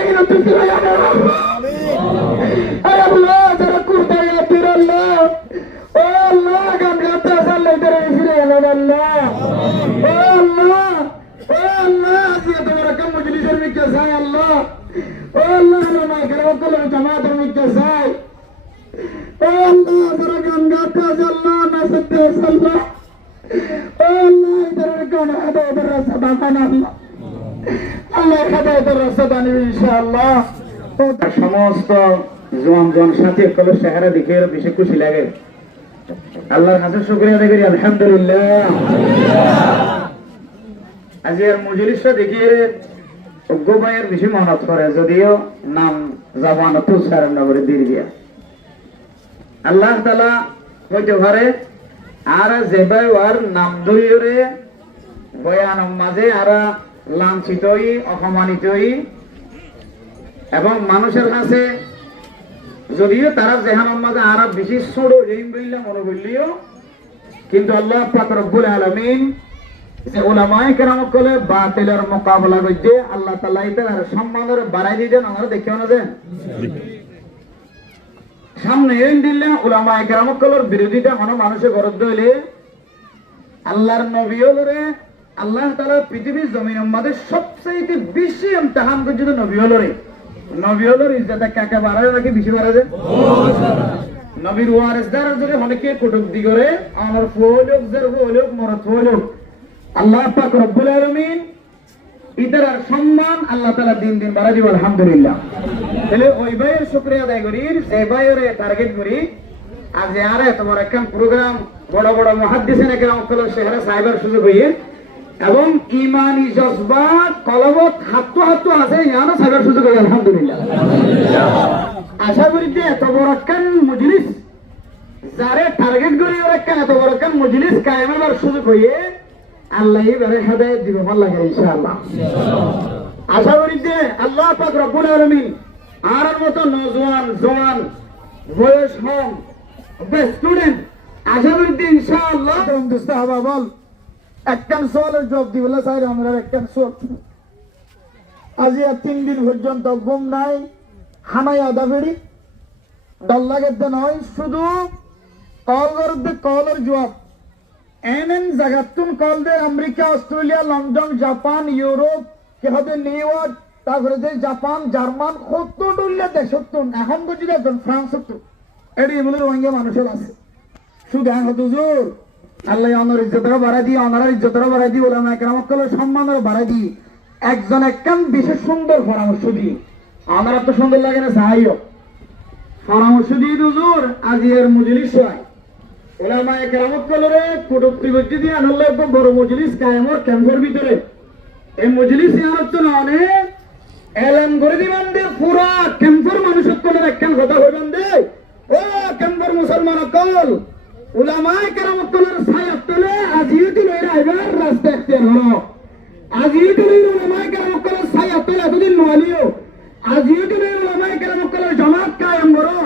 মাইনাতে ফিরাইয়া দেন আল্লাহ যারা কোথায় আছেন আল্লাহ ও আল্লাহ গামলাতে আল্লাহ তারা ফিরাইয়া দেন আল্লাহ ও আল্লাহ যে তোমার কাম মজলিসের মিকে চাই আল্লাহ ও আল্লাহ আমার কেরাম কলম জামাতের মিকে চাই ও আল্লাহ যারা গান গাতে আছে আল্লাহ নাচতে আছে আল্লাহ ও আল্লাহ এদের কোন হাদায়াতের রাস্তা দেখান আল্লাহ আল্লাহ হাদায়াতের রাস্তা দানিব ইনশাআল্লাহ সমস্ত জন সাথী কলের চেহারা দেখে বেশি খুশি লাগে আল্লাহর কাছে শুকরিয়া আদায় করি আলহামদুলিল্লাহ আজকের মজলিসটা দেখিয়ে গোবাইয়ের বেশি মনত করে যদিও নাম জাবান তুষার নগরে দিয়ে দিয়া আল্লাহ তাআলা হইতে পারে আর যেভাবে ওর নাম ধরে বয়ান মাঝে আর লাঞ্ছিতই অপমানিতই এবং মানুষের কাছে যদিও তারা যেহান মাঝে আর বেশি ছোট যেই বললে মনে করলিও কিন্তু আল্লাহ পাক রব্বুল আলামিন যে উলামায়ে কেরাম কলে বাতিলের মোকাবেলা করতে আল্লাহ তাআলা এটার সম্মানের বাড়াই দিয়েছেন আমরা দেখেও না দেন সামনে এই দিলে উলামায়ে কেরাম কলের বিরোধিতা কোনো মানুষের গরদ হইলে আল্লাহর নবী হলরে আল্লাহ তাআলা পৃথিবীর জমিনের মধ্যে সবচেয়ে বেশি ইমতিহান করেছে নবী হলরে ইজ্জত কাকে বাড়ায় নাকি বেশি বাড়ায় নবীর ওয়ারিসদার যদি অনেকে কটুক্তি করে আমার ফুলক যার ফুলক মরত ফুলক আল্লাহ পাক রব্বুল আলামিন ইতার সম্মান আল্লাহ তাআলা দিন দিন বাড়াই দিব আলহামদুলিল্লাহ তাহলে ওই ভাইয়ের শুকরিয়া আদায় করি সেই ভাইয়ের টার্গেট করি আজ আরে তোমার একখান প্রোগ্রাম বড় বড় মুহাদ্দিসিন একরাম কল শহরে সাহেবের সুযোগ হইয়ে এবং ঈমানি জজবা কলবত হাত আছে ইয়ানো সাহেবের সুযোগ হইয়ে আলহামদুলিল্লাহ আশা করি যে এত বড় একখান মজলিস যারে টার্গেট করি ওর একখান এত বড় একখান মজলিস কায়েমের সুযোগ হইয়ে আল্লাহ এবারে হেদায়েত দিব ভালো লাগে ইনশাআল্লাহ আশা করি যে আল্লাহ পাক রব্বুল আলামিন আর মতো নওজোয়ান জওয়ান বয়স কম স্টুডেন্ট আশা করি যে ইনশাআল্লাহ দোস্ত হবা বল একখান সওয়ালের জবাব দিবলা চাই আমরা একখান সওয়াল আজ 3 দিন পর্যন্ত ঘুম নাই হানাই আদা বেড়ি ডল লাগে নয় শুধু কল করতে কলের জবাব এমন জায়গাতুন কল দে America Australia London Japan Europe কে হবে নিউ ইয়র্ক তারপরে যে জাপান জার্মান কত ডুল্লে দেশতুন এখন বুঝি একজন ফ্রান্স তো এডি বলে রোহিঙ্গা মানুষের আছে শুধু এখন হুজুর আল্লাহ অনর ইজ্জতরা বাড়াই দি অনার ইজ্জতরা বাড়াই দি ওলামা কেরামত কলে সম্মানের বাড়াই দি একজন একখান বিশেষ সুন্দর পরামর্শ দি আমার তো সুন্দর লাগে না সাহায্য পরামর্শ দিয়ে হুজুর আজ এর মজলিস হয় ওলামায়ে কেরামত কলরে কটুক্তি করতে দিয়ে আনল্লাহ একদম বড় মজলিস কায়েমর ক্যাম্পের ভিতরে এই মজলিস ইয়ানত তো অনেক এলান করে দিবেন দে পুরা ক্যাম্পের মানুষের কলরে একখান কথা হইবেন দে ও ক্যাম্পের মুসলমান কল ওলামায়ে কেরামত কলর ছায়াত তলে আজিয়তি লইরা আইবার রাস্তা এখতিয়ার হলো আজিয়তি লইরা ওলামায়ে কেরামত কলর ছায়াত তলে এতদিন নলিও আজিয়তি লইরা ওলামায়ে কেরামত কলর জামাত কায়েম করো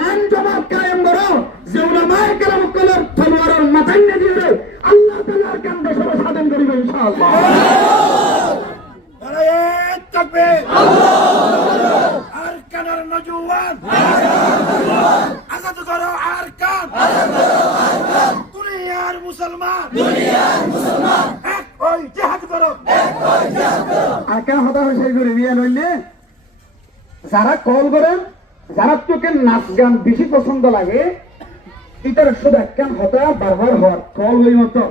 এন জামাত কায়েম করো যে উলামায়ে কেরাম কলর তলোয়ারের মাথায় না দিয়ে আল্লাহ তাআলার কাম দেশের সাধন করিবে ইনশাআল্লাহ নারায়ে তাকবীর আল্লাহু আরকানের নজওয়ান আজাদ করো আরকান দুনিয়ার মুসলমান এক ওই জিহাদ করো আরকান হতা হইছে করে বিয়া লইলে যারা কল করেন যারা তোকে নাচ গান বেশি পছন্দ লাগে এটার শুধু একখান হতা বারবার হওয়ার কল ওই মতো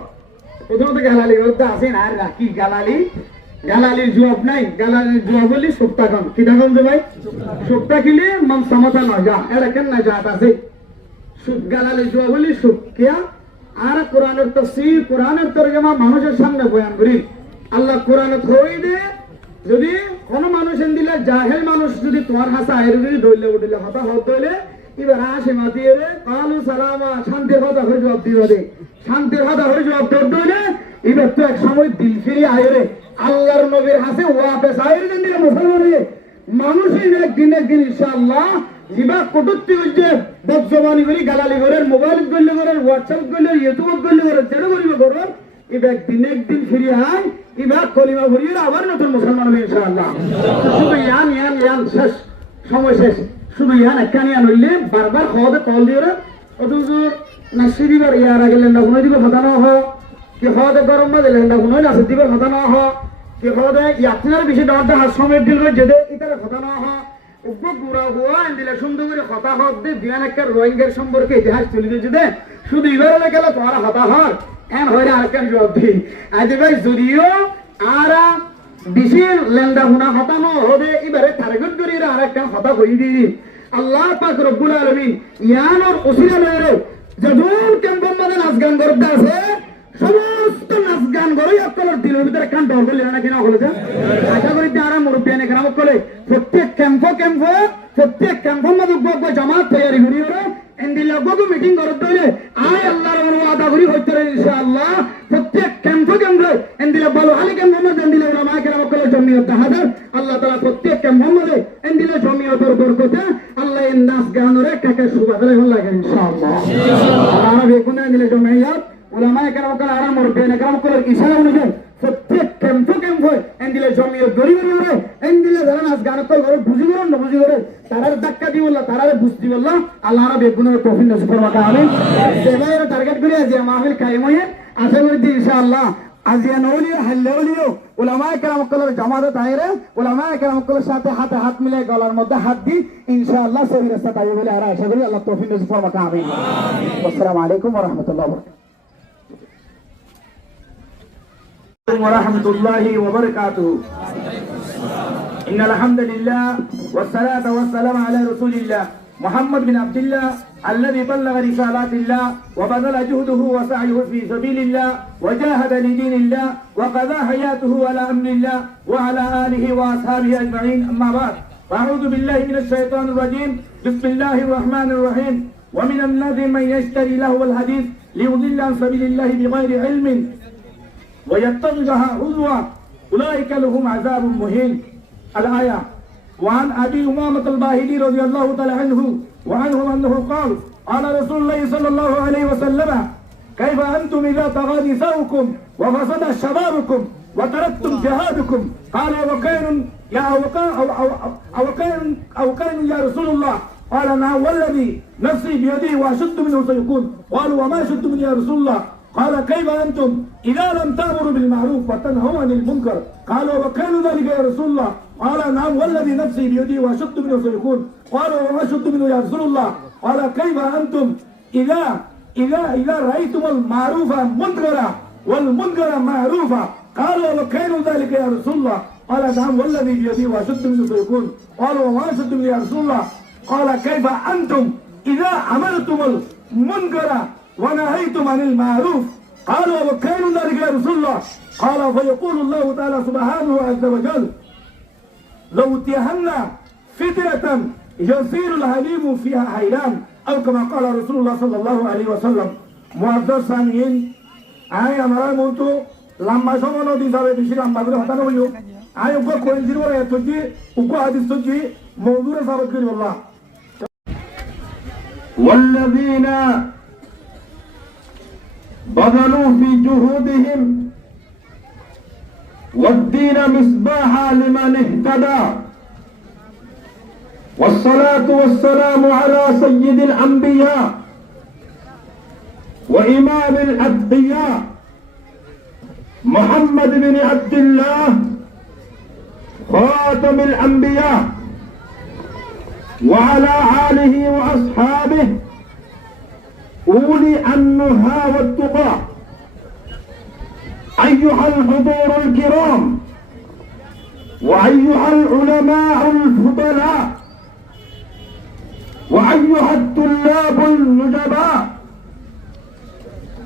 প্রথমত গালালি বলতে আসেন আর রাখি গালালির জবাব নাই গালালির জবাব বলি সপ্তাহন কি দেখুন যে ভাই সপ্তাহ কিলে মন সমতা নয় যা এটা কেন না যাত আছে গালালির জবাব বলি সুকিয়া আর কোরআনের তাফসীর কোরআনের তরজমা মানুষের সামনে বয়ান করি আল্লাহ কোরআনে কই দে যদি কোন মানুষ দিলে জাহেল মানুষ যদি তোমার হাসা আয়ের যদি দইলে উঠলে হতা হত হইলে এবার আসে মাতিয়ে রে কালু সালামা শান্তির কথা হয়ে জবাব দিবে দে শান্তির কথা হয়ে জবাব দইলে এবার তো এক সময় দিল ফিরে আয়রে আল্লাহর নবীর হাসে ওয়াপেস আয়ের দিলে মুসলমানে মানুষই একদিন ইনশাআল্লাহ জিবা কটুক্তি হইছে বদজবানি করি গালালি করে মোবাইল গল্লি করে হোয়াটসঅ্যাপ গল্লি ইউটিউব গল্লি করে যেটা করিবে করো এবার একদিন ফিরে আয় এবার কলিমা ভরিয়ে আবার নতুন মুসলমান হবে ইনশাআল্লাহ শুধু ইয়ান শেষ সময় শেষ শুধু ইহান একখানি আনলে বারবার খাওয়াতে কল দিয়ে অথচ না সিরিবার ইয়ার আগে লেন্ডা গুণই দিব ফাটানো হ কি খাওয়াতে গরম মাঝে লেন্ডা গুণই নাচে দিবে ফাটানো হ কি খাওয়াতে ইয়াত্রার বেশি দাওয়াতে হাত সময় দিল যেতে ইতারে ফাটানো হ উগ্র গুড়া হুয়া দিলে সুন্দর করে হতা হত দিয়ে দিয়ান একটা রোহিঙ্গার সম্পর্কে ইতিহাস তুলে দিয়েছে দে শুধু এবারে গেল তোমার হতা হর এন হয়ে আরেকখান জবাব দিই আজ ভাই যদিও আর বেশি লেন্দা হুনা হতানো হবে এবারে টার্গেট করি আরেকখান হতা হয়ে দিই আল্লাহ পাক রব্বুল আলামিন ইয়ানোর ওসিলা লয়ে যদুন ক্যাম্পের মধ্যে নাচ গান করতে আছে সমস্ত নাচ গান করে অকলের দিনের ভিতরে কান ডর করলে না কিনা হলে আশা করি যারা মুরব্বী এনে কেন করে প্রত্যেক ক্যাম্পের মধ্যে জামাত তৈরি করি ওরা এন্দিলা গগু মিটিং করতে হলে আয় আল্লাহর ওয়াদা করি হইতে ইনশাআল্লাহ প্রত্যেক ক্যাম্পে এন্দিলা ভালো আলী ক্যাম্পের মধ্যে এন্দিলা উলামা কেরাম অকলের জমিয়ত হাজার আল্লাহ তাআলা প্রত্যেক ক্যাম্পের মধ্যে এন্দিলা জমিয়তের বরকতে আল্লাহ এই নাচ গানরে কাকে সুবাদরে হল লাগে ইনশাআল্লাহ আর বেকুন এন্দিলা জমিয়ত উলামা কেরাম অকল আরাম মুরব্বী কেরাম অকলের ইশারা অনুযায়ী প্রত্যেক ক্যাম্পে এন্দিলা জমিয়ত গরি গরি করে এন্দিলা যারা নাচ গান করে বুঝি করে না বুঝি করে তারার ধাক্কা দি বললা তারারে বুঝতি বললা আল্লাহর বেগুনের তৌফিক নসিব ফরমাতা আমিন সেবারে টার্গেট করে আজ মাহফিল কায়েম হয়ে আশা করি ইনশাআল্লাহ আজিয়া নওলিও হাল্লাউলিও উলামা কেরাম অকলের জামাতে তাইরে উলামা কেরাম অকলের সাথে হাতে হাত মিলে গলার মধ্যে হাত দি ইনশাআল্লাহ সেই রাস্তা তাই বলে আর আশা করি আল্লাহ তৌফিক নসিব ফরমাতা আমিন আসসালামু আলাইকুম ওয়া রাহমাতুল্লাহি ওয়া বারাকাতুহু ورحمة الله وبركاته إن الحمد لله والصلاة والسلام على رسول الله محمد بن عبد الله الذي بلغ رسالات الله وبذل جهده وسعيه في سبيل الله وجاهد لدين الله وقضى حياته على أمر الله وعلى آله وأصحابه أجمعين أما بعد فأعوذ بالله من الشيطان الرجيم بسم الله الرحمن الرحيم ومن الناس من يشتري له الحديث ليضل عن سبيل الله بغير علم ويتخذها هزوا أولئك لهم عذاب مهين الآية وعن أبي أمامة الباهلي رضي الله تعالى عنه وعنه أنه قال قال رسول الله صلى الله عليه وسلم كيف أنتم إذا طغى نساؤكم وفسد شبابكم وتركتم جهادكم قال أوكان يا رسول الله قال نعم والذي نفسي بيده وأشد منه سيكون قالوا وما أشد منه يا رسول الله قال كيف أنتم إذا لم تأمروا بالمعروف وتنهوا عن المنكر قالوا وكان ذلك يا رسول الله قال نعم والذي نفسي بيدي وأشد منه سيكون قالوا وما أشد منه يا رسول الله قال كيف أنتم إذا رأيتم المعروف منكرا والمنكر معروفا قالوا وكان ذلك يا رسول الله قال نعم والذي بيدي وأشد منه سيكون قالوا وما أشد منه يا رسول الله قال كيف أنتم إذا عملتم المنكر ونهيتم عن المعروف قالوا وكان ذلك يا رسول الله قال فيقول الله تعالى سبحانه عز وجل لو اتيهنا فتنة يصير الحليم فيها حيران أو كما قال رسول الله صلى الله عليه وسلم معذر سامعين আয় আমরা মতো লম্বা সময় নদী যাবে বেশি লম্বা করে হতানো হইও আয় উপ কোয়েন্সির ওরা এত যে উপ হাদিস তো যে মওদুরে সাবত করি আল্লাহ والذين بذلوا في جهودهم والدين مصباحا لمن اهتدى والصلاة والسلام على سيد الأنبياء وإمام الأتقياء محمد بن عبد الله خاتم الأنبياء وعلى آله وأصحابه أولي النهى والتقى أيها الحضور الكرام وأيها العلماء الفضلاء وأيها الطلاب النجباء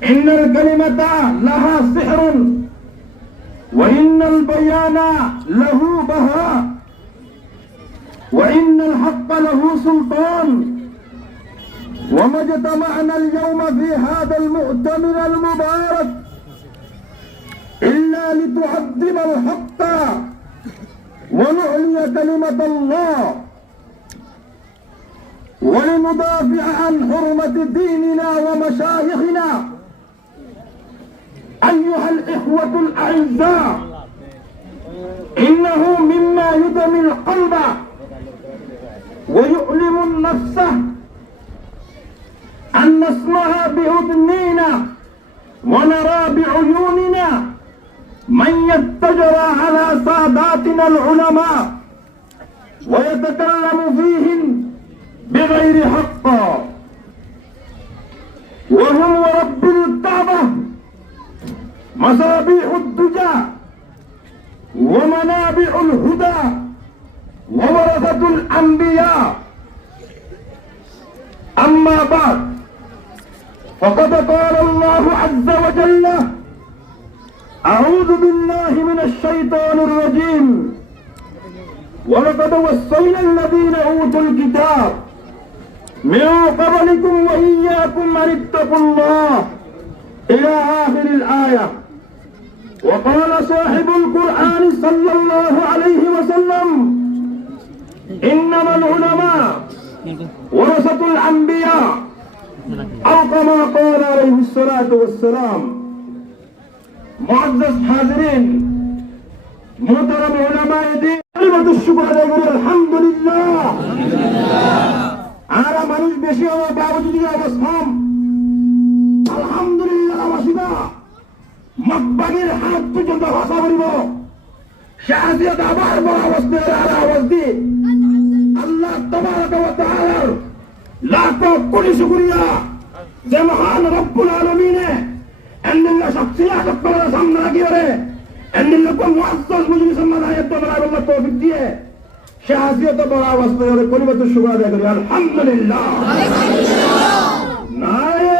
إن الكلمة لها سحر وإن البيان له بهاء وإن الحق له سلطان وما اجتمعنا اليوم في هذا المؤتمر المبارك إلا لتعظم الحق ونعلي كلمة الله ولندافع عن حرمة ديننا ومشايخنا أيها الإخوة الأعزاء إنه مما يدمي القلب ويؤلم النفس أن نسمع بأذنينا ونرى بعيوننا من يتجرى على ساداتنا العلماء ويتكلم فيهم بغير حق، وهم ورب الكعبة مصابيح الدجى ومنابع الهدى وورثة الأنبياء. أما بعد، فقد قال الله عز وجل: أعوذ بالله من الشيطان الرجيم، ولقد وصينا الذين أوتوا الكتاب من قبلكم وإياكم أن اتقوا الله إلى آخر الآية. وقال صاحب القرآن صلى الله عليه وسلم: إنما العلماء ورثة الأنبياء، أو كما قال عليه الصلاة والسلام. معزز حاضرين، محترم علماء دين، كلمة الشكر عليكم الحمد لله। আরা মানুষ বেশি হওয়ার বাবজুদ অবস্থান আলহামদুলিল্লাহ বাসিদা মকবাগের হাত পর্যন্ত ভাষা বলিব শাহাদিয়াত আবার বড় অবস্থায় আওয়াজ দিয়ে আল্লাহ তাবারক ওয়া তাআলার লাখ কোটি শুকরিয়া যে মহান রব্বুল আলামিনে এন্দিল্লা শখসিয়াত আপনাদের সামনে রাখিয়ে রে এন্দিল্লা কো মুআজ্জাজ মুজলিস মাদায়াত আল্লাহ তৌফিক দিয়ে শাহাদিয়াত বড় অবস্থায় রে কলিমাতু শুকর আদায় করি আলহামদুলিল্লাহ। নারে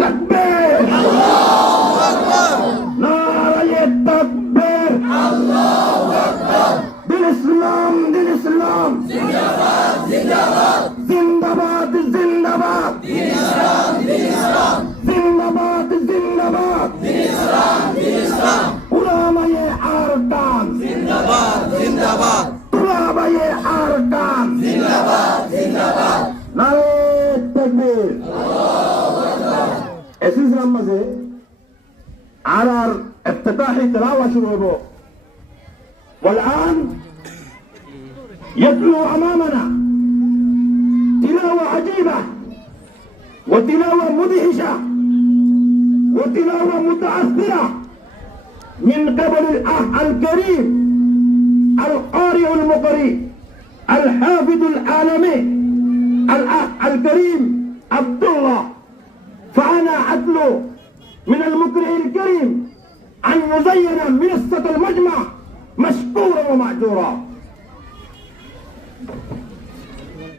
তাকবীর, আল্লাহু আকবার, নারে তাকবীর, আল্লাহু আকবার। দিল ইসলাম, দিল ইসলাম জিন্দাবাদ, জিন্দাবাদ, জিন্দাবাদ, জিন্দাবাদ, দিল ইসলাম, দিল ইসলাম জিন্দাবাদ, জিন্দাবাদ, দিল ইসলাম, দিল ইসলাম। উলামায়ে আরকান জিন্দাবাদ, জিন্দাবাদ, উলামায়ে আরকান জিন্দাবাদ, জিন্দাবাদ। নারে তাকবীর, আল্লাহু আকবার। এই সিলসিলার মাঝে আর ইফতিতাহি তিলাওয়া শুরু হলো। والآن يتلو أمامنا تلاوة عجيبة وتلاوة مدهشة وتلاوة متأثرة من قبل الأخ الكريم القارئ المقرئ الحافظ العالمي الأخ الكريم عبد الله. فأنا أتلو من المقرئ الكريم أن يزين منصة المجمع مشكورا ومأجورا.